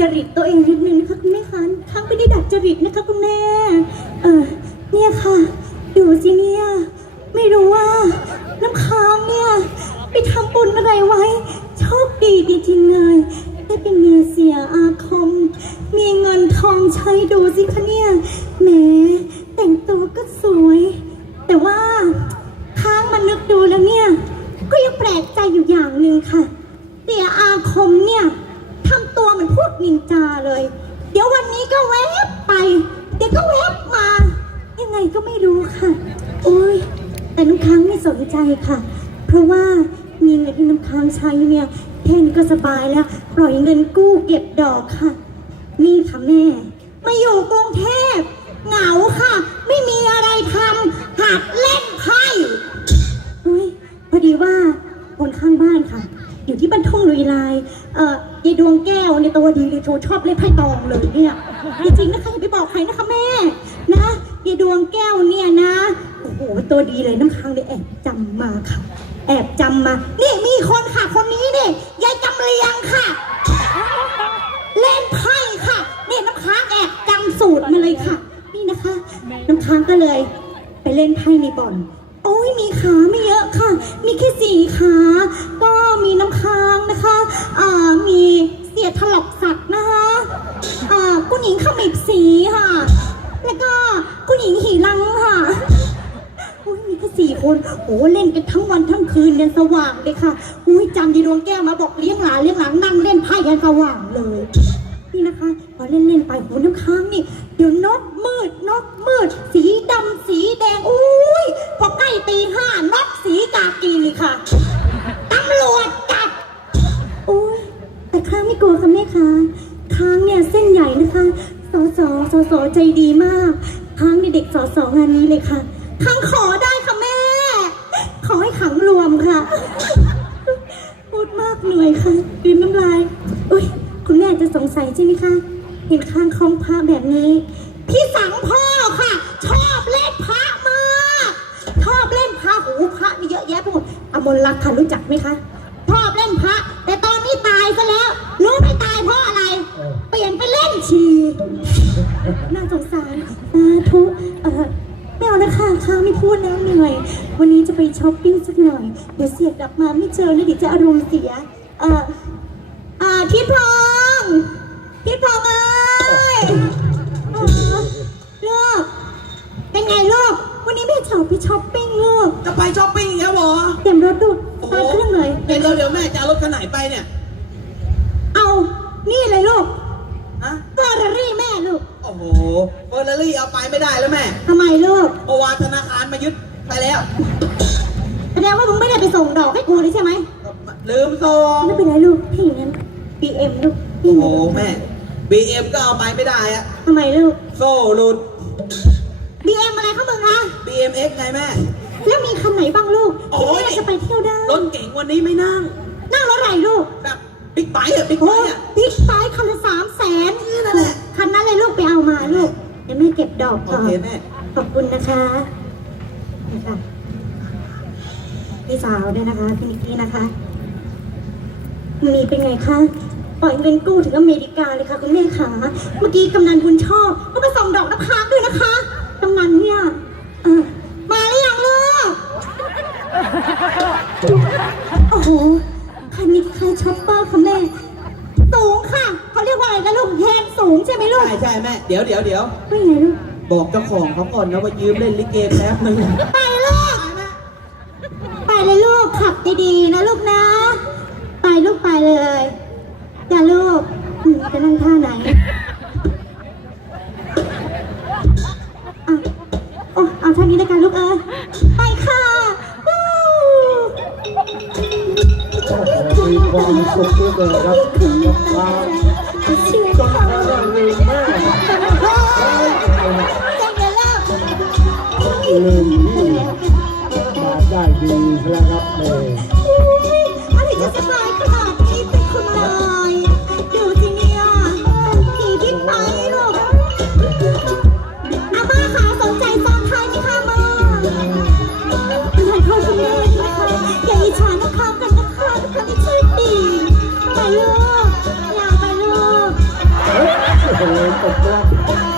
จริตตัวเองนิดนึงนะคะคุณแม่คะค้างไม่ได้ดัดจริตนะคะคุณแม่ เออเนี่ยค่ะ ดูสิเนี่ย ไม่รู้ว่า น้ำค้างเนี่ย ไปทำบุญอะไรไว้โชคดีจริงๆเลยได้เป็นเมียเสียอาคม มีเงินทองใช้ดูสิคะเนี่ยแหมแต่งตัวก็สวย แต่ว่าค้างมานึกดูแล้วเนี่ย ก็ยังแปลกใจอยู่อย่างหนึ่งค่ะ เสียอาคมเนี่ยทำตัวเหมือนพวกนินจา เลย เดี๋ยววันนี้ก็แวบไป เดี๋ยวก็แวบมา ยังไงก็ไม่รู้ค่ะ โอ้ย แต่น้ำค้างไม่สนใจค่ะ เพราะว่ามีเงินที่น้ำค้างใช้เนี่ยแค่นี้ก็สบายแล้ว ปล่อยเงินกู้เก็บดอกค่ะ นี่ค่ะแม่ มาอยู่กรุงเทพ เหงาค่ะ ไม่มีอะไรทำหัดเลนไพ่เฮ้ยพอดีว่าคนข้างบ้านค่ะ อยู่ที่บ้านทุ่งลุยลาย เอ่อยายดวงแก้วเนี่ยตัวดีเลยโชว์ชอบเล่นไพ่ตองเลยเนี่ยจริงๆนะคะอย่าไปบอกใครนะคะแม่นะยายดวงแก้วเนี่ยนะโอ้โหตัวดีเลยน้ำค้างเลยแอบจำมาค่ะ แอบจำมา นี่มีคนค่ะคนนี้นี่ยายจำเรียงค่ะ เล่นไพ่ค่ะเนี่ยน้ำค้างแอบจำสูตรมาเลยค่ะ นี่นะคะ น้ำค้างก็เลย ไปเล่นไพ่ในบ่อน โอ้ยมีขาไม่เยอะค่ะ มีแค่ สี่คนโอ้เล่นกันทั้งวันทั้งคืนยันสว่างเลยค่ะอุ้ยจำยีดวงแก้วมาบอกเลี้ยงหลานเลี้ยงหลานนั่งเล่นไพ่ยันสว่างเลย นี่นะคะพอเล่นเล่นไปโหน้ำค้างนี่เดี๋ยวนกมืดนกมืด สีดำสีแดงอุ้ยพอใกล้ตีห้านกสีกากีค่ะตำรวจจับโอ้ยแต่ค้างไม่กลัวค่ะแม่คะค้างเนี่ยเส้นใหญ่นะคะสอสอสอสอใจดีมากค้างในเด็กสอสองานนี้เลยค่ะค้างขอได้ อให้ขังรวมค่ะ พูดมากเหนื่อยค่ะดืนน้ำลายอุ้ยคุณแม่จะสงสัยใช่ไหมคะเห็นข้างคลองพระแบบนี้ พี่สังพ่อค่ะ ชอบเล่นพระมากชอบเล่นพระโอ้พระนี่เยอะแยะไปหมดอมรรักษ์ค่ะรู้จักไหมคะชอบเล่นพระ แต่ตอนนี้ตายซะแล้ว รู้ไม่ตายเพราะอะไร เปลี่ยนไปเล่นชีน่าสงสารสาธุเออไม่เอานะคะข้าไม่พูดแล้วเหนื่อย วันนี้จะไปช้อปปิ้งสักหน่อย เดี๋ยวเสียกลับมาไม่เจอแล้วเดี๋ยวจะอารมณ์เสีย เอออ่าทิพองทิพองเอ้ยอ๋อลูก เป็นไงลูก วันนี้แม่เฉาไปช้อปปิ้งลูก จะไปช้อปปิ้งอีกแล้วเหรอเตรียมรถดูดโอ้ตาเครื่องเลย เดี๋ยวเดี๋ยวแม่จะเอารถคันไหนไปเนี่ยเอา นี่เลยลูกฮะเฟอร์รารี่แม่ลูก โอ้โหเฟอร์รารี่เอาไปไม่ได้แล้วแม่ทำไมลูกเพราะว่าธนาคารมายึด ไปแล้วแสดงว่ามึงไม่ได้ไปส่งดอกให้กูเลยใช่ไหมลืมส่งไม่เป็นไรลูกถ้าอย่างนั้น BM ลูกโอ้โหแม่ BM ก็เอาไปไม่ได้อะทำไมลูก โซ่หลุด BM อะไรเข้ามึงคะ BMX ไงแม่ แล้วมีคันไหนบ้างลูกโอ้ที่ย แม่จะไปเที่ยวได้ รถเก๋งวันนี้ไม่นั่ง นั่งรถไหนลูกแบบบิ๊กไบค์อะบิ๊กไบโอ้ค์อะ บิ๊กไบค์คันละสามแสนนี่นั่นแหละ คันนั้นเลยลูกไปเอามาลูกเดี๋ยวแม่เก็บดอกโอก่อนเคแม่ ขอบคุณนะคะ นี่ค่ะพี่สาวด้วยนะคะพี่นิกกี้นะคะ มีเป็นไงคะ ปล่อยเงินกู้ถึงอเมริกาเลยค่ะคุณแม่ขาเมื่อกี้กำนันบุญชอบก็ไปส่งดอกน้ำค้างด้วยนะคะกำนันเนี่ยเออมาหรือยังลูกโอ้โหคันนี้ใครช็อปเปอร์ค่ะแม่ สูงค่ะ เขาเรียกว่าอะไรนะลูกแฮนสูงใช่ไหมลูก ใช่ใช่แม่ เดี๋ยวเดี๋ยวเดี๋ยวว่ายังไงลูก บอกเจ้าของเขาก่อนนะว่ายืมเล่นลิเกแป๊บนึงไปลูก ไปเลยลูกขับดีๆนะลูกนะ ไปลูกไปเลยอย่าลูกอืมจะนั่งท่าไหนอะโอ้เอาท่านี้แล้วกันลูกเอ้ยไปค่ะวู้มีความสุขด้วยกันครับกับ ความ ลืมที่มาได้ดีแล้วครับแม่อะไรจะสบายขนาดนี้เป็นคุณเลยดูสิเนี่ยขี่บิ๊กไบค์ลูกอาม่าขาสนใจซ้อนท้ายไหมคะมาถ่ายทอดคุม่นะคะอย่าอิจฉานะคะกันนะคะทุกคนที่ชื่อดีไปลูกอยากไปลูกตกล้อง